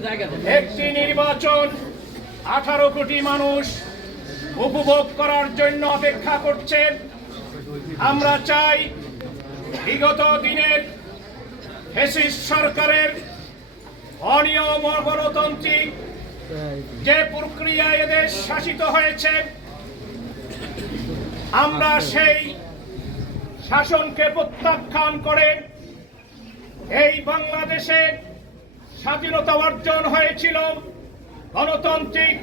একটি নির্বাচন আঠারো কোটি মানুষ উপভোগ করার জন্য অপেক্ষা করছে আমরা চাই বিগত দিনের ফেসিস সরকারের অনিয়ম গণতান্ত্রিক যে প্রক্রিয়ায় এদেশ শাসিত হয়েছে, আমরা সেই শাসনকে প্রত্যাখ্যান করে এই বাংলাদেশে স্বাধীনতা অর্জন হয়েছিল। গণতান্ত্রিক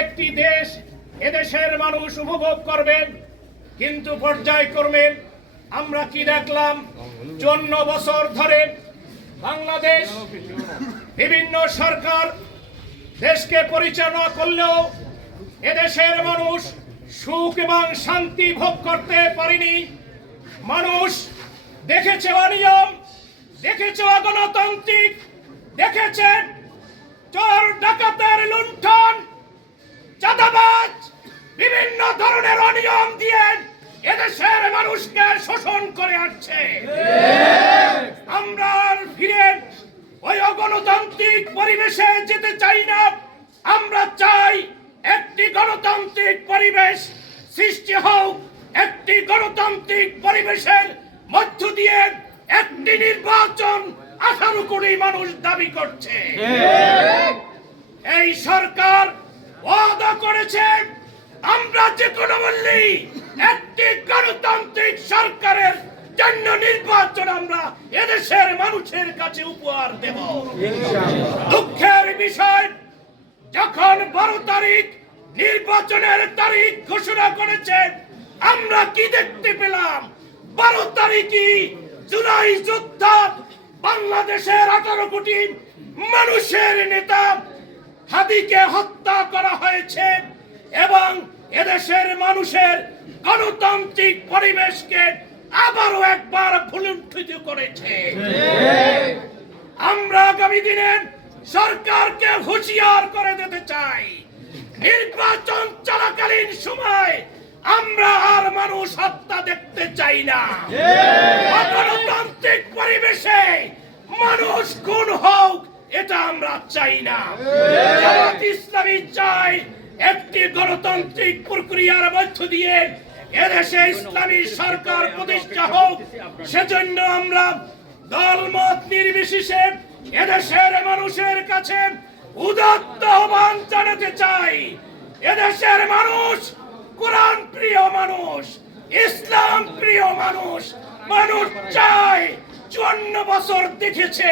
একটি দেশ এদেশের মানুষ উপভোগ করবেন, কিন্তু পর্যায়ক্রমে আমরা কি দেখলাম? চন্ন বছর ধরে বাংলাদেশ বিভিন্ন সরকার দেশকে পরিচালনা করলেও এদেশের মানুষ সুখ এবং শান্তি ভোগ করতে পারেনি। মানুষ দেখেছে অনিয়ম, দেখেছে অগণতান্ত্রিক দেখেছে চোর, ডাকাতের লুণ্ঠন, চাঁদাবাজ, বিভিন্ন ধরনের অনিয়ম দিয়ে এদেশের মানুষকে শোষণ করে আসছে আমরা ফিরে ওই অগণতান্ত্রিক পরিবেশে যেতে চাই না। আমরা চাই একটি গণতান্ত্রিক পরিবেশ সৃষ্টি হোক। একটি গণতান্ত্রিক পরিবেশের মধ্য দিয়ে একটি নির্বাচন আঠারো কোটি মানুষ দাবি করছে। এই সরকার ওয়াদা করেছে, আমরা যে কোনো মূল্যেই একটি গণতান্ত্রিক সরকারের জন্য নির্বাচন আমরা এদেশের মানুষের কাছে উপহার দেব। দুঃখের বিষয়, যখন বারো তারিখ নির্বাচনের তারিখ ঘোষণা করেছে, আমরা কি দেখতে পেলাম? বারো তারিখই জুলাই যুদ্ধ বাংলাদেশের আঠারো কোটি মানুষের নেতা হাদিকে হত্যা করা হয়েছে এবং এদেশের মানুষের গণতান্ত্রিক পরিবেশকে আবারও একবার ভুলুণ্ঠিত করেছে। আমরা আগামী দিনে সরকারকে হুঁশিয়ার করে দিতে চাই। নির্বাচন চলাকালীন সময় আমরা আর মানুষ হত্যা দেখতে চাই না। খুন হোক এটা আমরা চাই না। জামাত ইসলামী চাই একটি গণতান্ত্রিক প্রক্রিয়ার মধ্য দিয়ে এদেশে ইসলামী সরকার প্রতিষ্ঠা হোক সেজন্য আমরা দলমত নির্বিশেষে এদেশের মানুষের কাছে উদাত্ত আহ্বান জানাতে চাই। এদেশের মানুষ কোরআন প্রিয় মানুষ ইসলাম প্রিয় মানুষ মানুষ চায় চুয়ান্ন বছর দেখেছে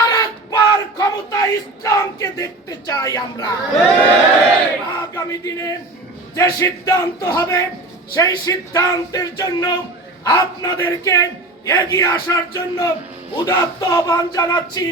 আর একবার ক্ষমতা ইসলামকে দেখতে চাই আমরা। আগামী দিনে যে সিদ্ধান্ত হবে, সেই সিদ্ধান্তের জন্য আপনাদেরকে এগিয়ে আসার জন্য উদাত্ত আহ্বান জানাচ্ছি।